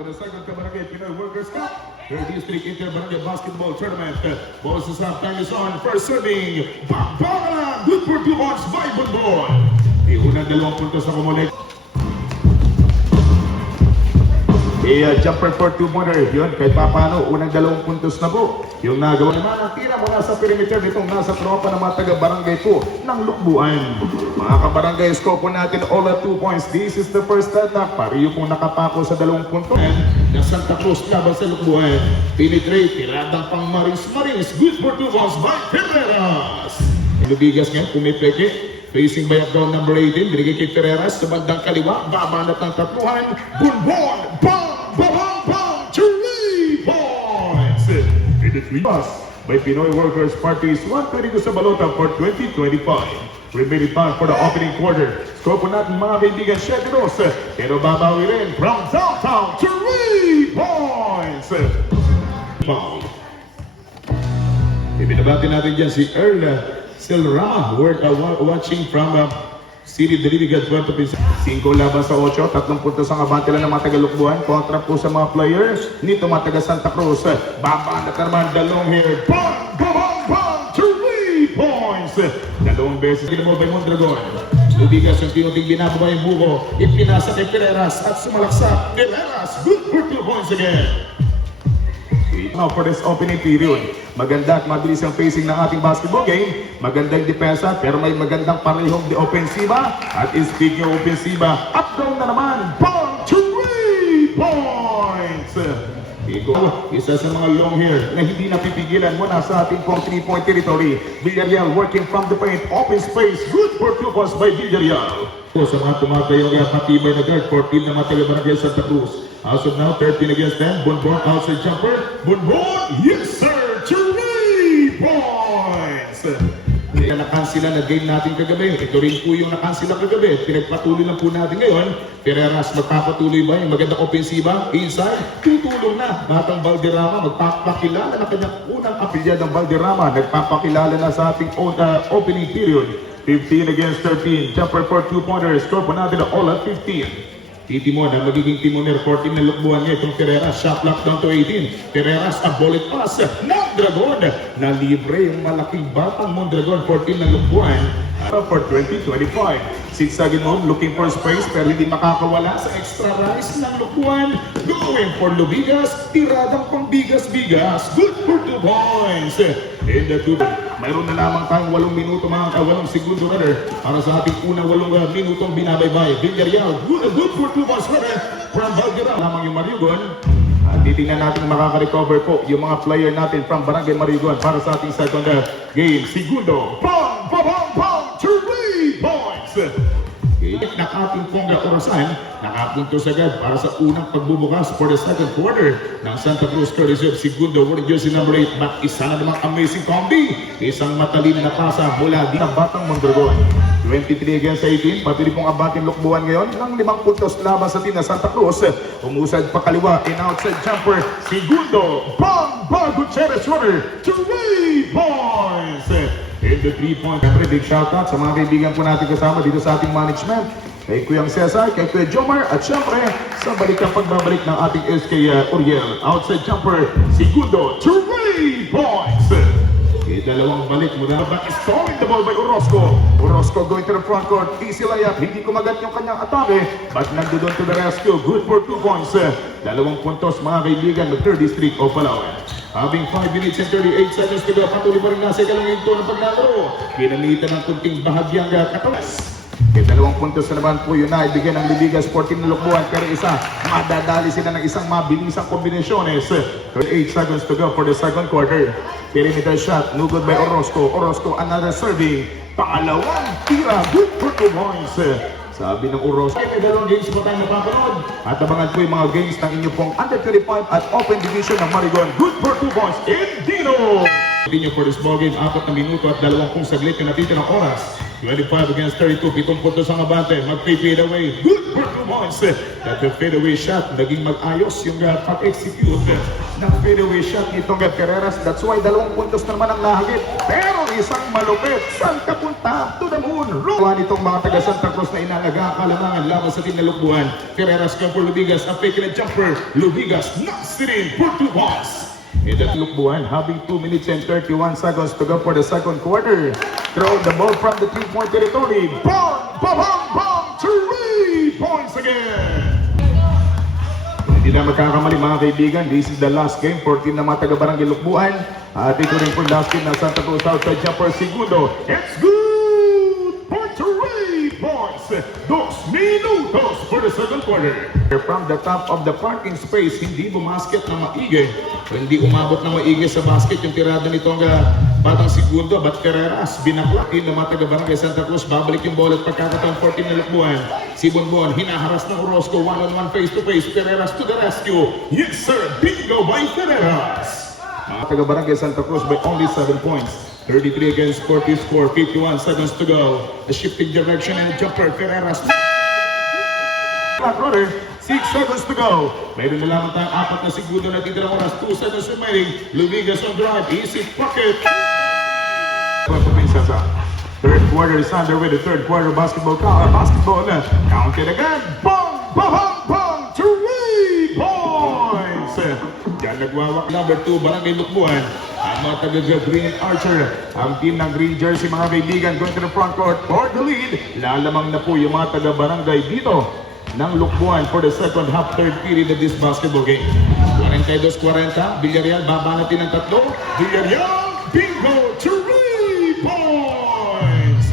to the second Barangay Pinoy Workers Cup, their district inter-barangay basketball tournament. Balls is up, time is on. First serving, Bakbalan, good for 2 points by Bunbon. Iunang 2 puntos sa kumulit. Jumper for 2-pointer. Yun, kahit paano, unang 2 puntos na po. Yung nagawa naman ang tira mula sa perimeter nitong nasa tropa ng mga taga-barangay po ng Lukbuan. Mga kabarangay, score po natin all at 2 points. This is the first attack. Pariyo pong nakapako sa 2 puntos. Na Santa Cruz laban sa Lukbuan. Penetrate, tiradang pang Marins. Good for 2 points by Ferreras. Lubigas ngayon, pumipeke. Facing by down number 18, binigay kay Ferreras sa bandang kaliwa, babanat ng tatluhan, Bunbon, bang, 3 points! In the 3 pass by Pinoy Workers Parties, 122 sa balota for 2025. Remaining time for the opening quarter. Score po natin mga kaibigan, 7-2, pero babawi rin from downtown, 3 points! Foul. Ibinabati natin dyan si Earl Silrama, watching from City Delivery Puerto Princesa. 5 laban sa 8, 3 puntos ang abante lang ng mga taga-Lukbuan. Kontra po sa mga players nito mga taga-Santa Cruz. Babanat naman, dalong here. Bang! 3 points! 2 beses ginamo by Mondragon. Lubigas yung tinuting binababa yung buko. Ipinasa kay Ferreras at sumalaksak. Ferreras, good for 2 points again. Now for this opening period, maganda at mabilis ang facing ng ating basketball game. Magandang depensa pero may magandang parehong de ofensiba. At speaking of ofensiba, up down na naman, bang! 3 points! Isa sa mga long hair na hindi napipigilan muna sa ating 3-point territory. Villarreal working from the paint, open space, good for 2 points by Villarreal. Sa mga tumatayong patibay na guard, 14 na mga taga-barangay Santa Cruz. As of now, 13 against 10. Bunbon outside jumper. Bunbon, yes sir! 3 points! Nakansila na game natin kagabi. Ito rin po yung nakansila kagabi. Pinagpatuloy lang po natin ngayon. Ferreras magpapatuloy ba yung magandang opensiba? Inside, tutulong na. Batang Valderrama magpapakilala na kanyang unang apilyadang Valderrama. Nagpapakilala na sa ating opening period. 15 against 13. Jumper for 2-pointers. Score po natin all at 15. Titimon ang magiging timoner, 14 na Lukbuan niya itong Ferreras, shot clock down to 18. Ferreras, a bullet pass, Mondragon, na libre yung malaking batang Mondragon, 14 na Lukbuan for 2025. Sigsagin mo, looking for space pero hindi makakawala sa extra rise ng Lukbuan. Going for Lubigas, tiradang pang bigas-bigas, good for 2 points. In the 2, mayroon na lamang tayong 8 minuto mga 8 segundo runner para sa ating unang 8 minutong binabaybay. Villarreal, good for 2 points runner from Valderrama. Lamang yung Mariugon. At titingnan natin makaka-recover po yung mga player natin from Barangay Mariugon para sa ating second game. Segundo, bang! 3 points! Nakating Ponga Orasan, nakapuntos agad para sa unang pagbubukas for the second quarter ng Santa Cruz courtesy of Segundo, wearing jersey number 8. But isa na namang amazing combi, isang matalino na pasa mula din ng batang Mondragon. 23 against 18, patuloy pong abating Lukbuan ngayon ng 5 puntos laban sa team na Santa Cruz. Umusad pa kaliwa, in outside jumper, Segundo, bang! Gutierrez runner, 3 points! In the 3-point, big shoutout sa mga kaibigan po natin kasama dito sa ating management. Kay Kuyang Cesar, kay Kuya Jomar, at syempre sa balikang pagbabalik ng ating SK Uriel. Outside jumper, Segundo, 3 points! Dalawang balik muna. But is throwing the ball by Orozco. Orozco going to the front court. Easy layup. Hindi kumagat yung kanyang atake. But nandun to the rescue. Good for 2 points. 2 puntos mga kaibigan ng 3rd District of Palawan. Having 5 minutes and 38 seconds to go. Patuloy pa rin nasa ikalawang ito ng paglalaro. Kinamitan ng kunting bahagyang katawas. 2 puntos na naman po yun na ibigay ng Libigas 14 na Lukbuan, pero isa madadali sila ng isang mabilisang kombinasyones. 38 seconds to go for the second quarter. Perimeter shot, no good by Orozco. Orozco another serving, pangalawang tira, good for 2 points. Sabi ng Orozco, may 2 games pa tayo napapanood at abangan po yung mga games ng inyo pong under 35 at open division ng Marigon. Good for 2 points in Dino. Continue for this ball game, 4 na minuto at 20 saglit yung napitin ng oras. 25 against 32, 7 puntos ang abante. Mag-3 away. Good for 2 points. points. That the fadeaway shot, naging mag-ayos yung pag-execute ng fadeaway shot nitong Ferreras. That's why 2 puntos naman ang nahagip. Pero isang malupit, saan ka punta? To the moon. Ruwan itong mga taga Santa Cruz na inalaga kalamangan laban sa team na Lukbuan. Ferreras ka for Lubigas, a fake and jumper. Lubigas knocks it in for 2 points. And that Lukbuan having 2 minutes and 31 seconds to go for the second quarter. Throw the ball from the 3-point territory. Bang! Bang! Bang! 3 points again! Hindi na magkakamali mga kaibigan. This is the last game for team na mga taga-barangay Lukbuan. At ito rin for last game na Santa Cruz outside jumper segundo. It's good for 3 points. 2 minutos for the second quarter. From the top of the parking space, hindi bumasket na maigi. Hindi umabot na maigi sa basket yung tirada nitong batang segundo. But Ferreras, binaklakin ng mga taga-barangay Santa Cruz. Babalik yung ball at pagkakataon 14 na Lukbuan. Si Bonbon, hinaharas ng Orozco. 1-on-1 face-to-face. Ferreras to the rescue. Yes sir, bingo by Ferreras. Mga taga-barangay Santa Cruz by only 7 points. 33 against 40 score. 51 seconds to go. A shifting direction and a jumper. Ferreras. Clock runner. 6 seconds to go. Mayroon na lamang tayong 4 na segundo na titirang oras. 2 seconds remaining. Lubigas on drive. Easy pocket. Third quarter is underway. The third quarter basketball counted again. Bang! Bang! Bang! 3 points! Yan nagwawak. Number 2, Barangay Lukbuan. Ang mga taga-Green Archer. Ang team ng Green Jersey, mga kaibigan, going to the front court for the lead. Lalamang na po yung mga taga-barangay dito ng Lukbuan for the second half, third period of this basketball game. 42-40, Villarreal babanatin ng 3. Villarreal, bingo, 3 points!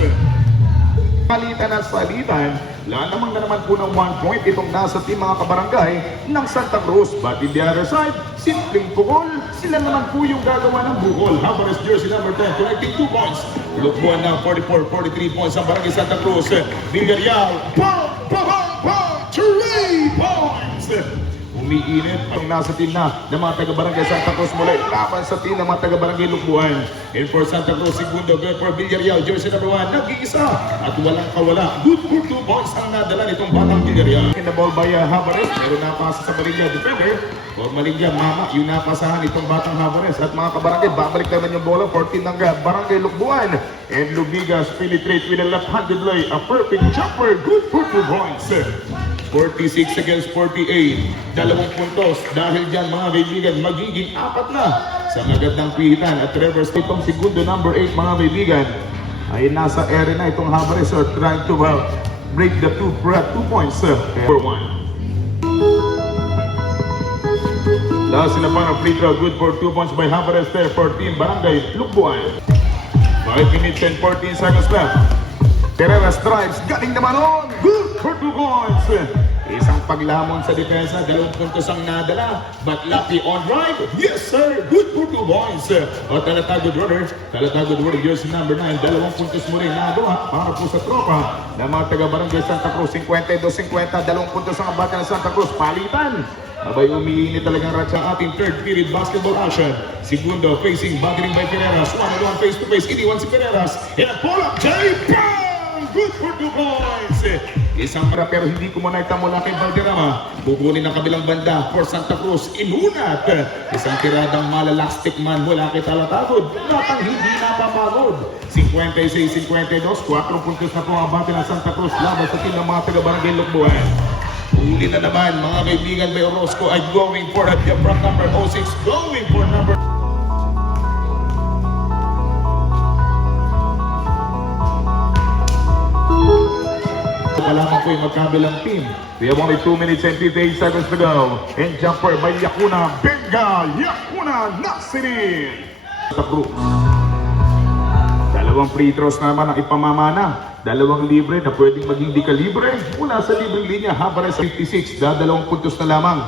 Palitan at salitan, lalamang na naman po ng 1 point itong nasa team mga kabarangay ng Santa Cruz. But in the other side, simpleng pukol, sila naman po yung gagawa ng bukol. Habares jersey number 10, connecting 2 points. Lukbuan na 44-43 points ang barangay Santa Cruz. Villarreal, bang! Bang! Bang! 3 points! Umiinit ang nasa team na ng mga taga-barangay Santa Cruz mula laban sa team ng mga taga-barangay Lukbuan. And for Santa Cruz, segundo, good for Villarreal, jersey number 1, nag-iisa at walang kawala. Good for 2 points ang nadala nitong batang Villarreal. In the ball by Habares, meron napasa sa Maligya defender. For Maligya, mama, yung napasahan itong batang Habares. At mga kabarangay, babalik naman yung bola, 14 ng barangay Lukbuan. And Lubigas penetrate with a left-handed lay, a perfect jumper, good for 2 points. 46 against 48. 2 puntos. Dahil dyan mga kaibigan, magiging 4 na sa magandang pihitan. At reverse itong segundo number 8 mga kaibigan ay nasa area na itong Habares trying to break the 2 points for 1. Last in the final free throw, good for 2 points by Habares there for team Barangay Lukbuan. 5 minutes and 14 seconds left. Ferreras drives, galing naman on, good for 2 points. Isang paglamon sa depensa, 2 puntos ang nadala. But lucky on drive, yes sir, good for 2 points. O Talatagod Runner, jersey number 9, 2 puntos mo rin nagawa para po sa tropa ng mga taga-barangay Santa Cruz. 52-50, 2 puntos ang abate ng Santa Cruz, palitan. Abay, umiinit talagang ratsa ang ating third period basketball action. Segundo, facing, bothering by Ferreras. 1-on-1 face-to-face, iniwan si Ferreras. And a pull-up, Jay, bang! Good for 2 points! Isang para pero hindi ko muna itamula kay Valderrama. Bubunin ng kabilang banda for Santa Cruz. Inunat. Isang tiradang malalastik man mula kay Talatagod. Natang hindi napapagod. 56-52, 4 puntos na po ang abate ng Santa Cruz laban sa team ng mga taga-barangay Lukbuan. Uli na naman mga kaibigan by Orozco ay going for the front number 06, going for number Kalaman po yung magkabilang team. We have only 2 minutes and 58 seconds to go. And jumper by Yakuna. Benga! Yakuna knocks it in! Dalawang free throws naman ang ipamamana. 2 libre na pwedeng maging di kalibre. Mula sa libreng linya, Habares 56. 2 puntos na lamang.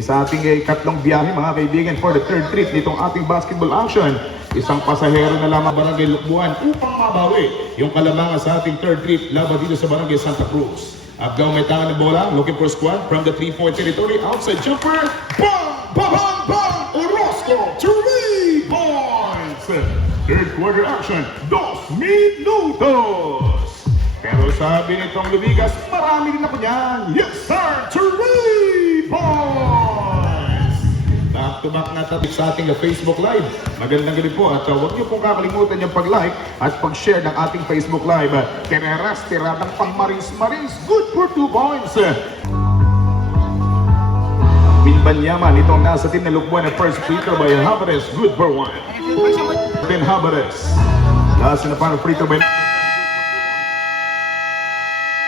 Sa ating ikatlong biyahe mga kaibigan for the third trip nitong ating basketball action. Isang pasahero na lamang Barangay Lukbuan upang mabawi yung kalamangan sa ating third trip laban dito sa Barangay Santa Cruz. Abgaw may tangan ng bola, looking for squad from the 3-point territory, outside jumper, bang! Bang! Bang! Orozco, 3 points! Third quarter action, 2 minutos! Pero Pero sabi nitong Lubigas, marami din ako niyan. Yes sir, 3 points! Back to back na tatik sa ating Facebook Live. Magandang gabi po at huwag niyo pong kakalimutan yung pag-like at pag-share ng ating Facebook Live. Tereras, tiradang pang Marins, good for 2 points. Binbanyaman, itong nasa team na lukbuan na first free throw by Habares, good for 1. Then Habares. Last na parang free throw by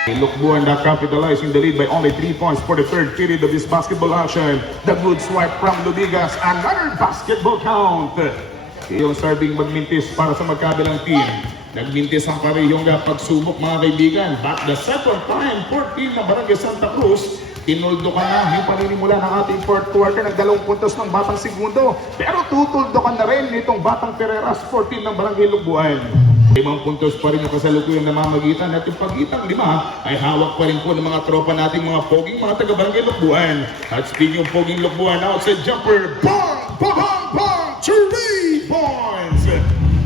Lukbuan na capitalizing the lead by only 3 points for the third period of this basketball action. The good swipe from Lubigas, another basketball count. Yung serving magmintis para sa magkabilang team. Nagmintis ang parehong pagsubok mga kaibigan. But the second time, 14 na Barangay Santa Cruz. Tinuldo ka na yung paninimula ng ating fourth quarter ng 2 puntos ng Batang Segundo. Pero tutuldo ka na rin nitong Batang Pereras, 14 ng Barangay Lugbuan. 5 puntos pa rin yung kasalukuyang namamagitan at yung pagitang 5 ay hawak pa rin po ng mga tropa nating mga poging mga taga-Barangay Lugbuan. At speaking of poging Lugbuan, outside jumper, bang! Bang! Bang! 3 points!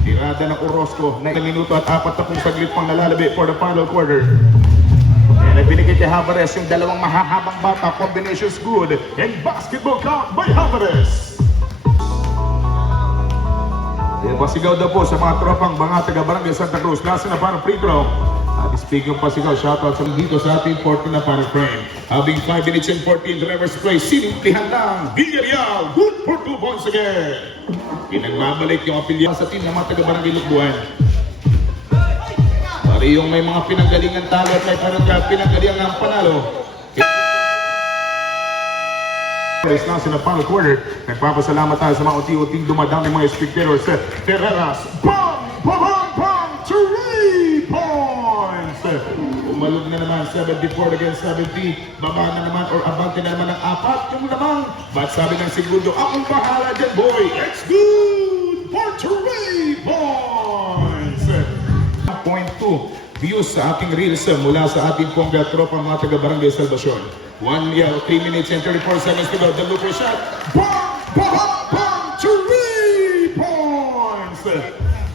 Tirada ng Orozco na 1 minuto at 40 saglit pang nalalabi for the final quarter. And binigay kay Habares yung dalawang mahahabang bata, combinations good, and basketball count by Habares. Pasigaw daw po sa mga tropang mga taga-Barangay Santa Cruz. Nasa na parang free throw. At speaking of pasigaw, shoutout sa dito sa ating 14 na parang frame. Having 5 minutes and 14 reverse play, sinimplihan lang. Villarreal, good for 2 points again. Pinagmabalik yung apelya sa team ng mga taga-Barangay Lugbuan. Pari yung may mga pinanggalingan talo at may parang pinanggalingan ng panalo. Is now in the final quarter. Nagpapasalamat tayo sa mga unti-unting dumadang ng mga spectators. Ferreras, bang! Bang! Bang! 3 points! Umalog na naman 74 against 70. Baba na naman or abante na naman ng 4 yung lamang. But sabi ng segundo, akong bahala dyan boy. It's good for 3 points! Point 2. Views sa ating reels mula sa ating pong tropa mga taga-Barangay Salvacion. 3 minutes and 34 seconds to go. The looper shot. Bang! Bang! Bang! 3 points!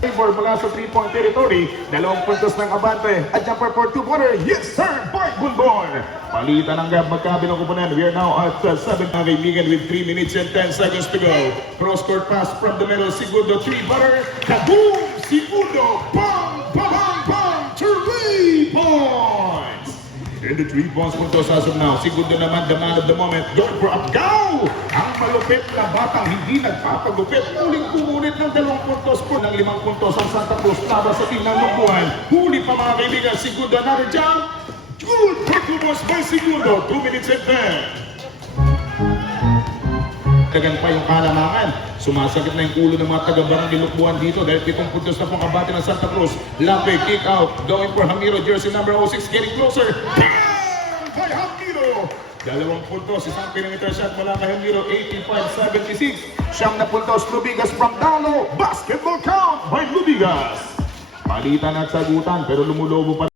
Favor mula sa 3-point territory. 2 puntos ng abante. At jumper for 2-pointer. Yes sir! By Bunbon! Palitan ang magkabilang kupunan. We are now at 7 mga kaibigan with 3 minutes and 10 seconds to go. Cross-court pass from the middle. Segundo 3-pointer. Kaboom! Segundo! Bang! Bang! Bang! 3 points! And the 3 points puntos as of now. Segundo naman, the man of the moment, going for Abgao! Ang malupit na batang hindi nagpapagupit. Muling kumunit ng 2 puntos po ng 5 puntos ang Santa Cruz laban sa team ng Lugbuan. Huli pa mga kaibigan, segundo na rin dyan. Good performance by segundo, 2 minutes and 10. Dagan pa yung kalamangan. Sumasakit na yung ulo ng mga taga-Barangay Lugbuan dito dahil 7 puntos na pong kabate ng Santa Cruz. Lape, kick out, going for Hamiro, jersey number 06, getting closer. Bang! By Hamiro! 2 puntos, isang perimeter shot mula kay Hamiro, 85-76. 9 puntos, Lubigas from down low. Basketball count by Lubigas. Palitan at sagutan pero lumulobo pa.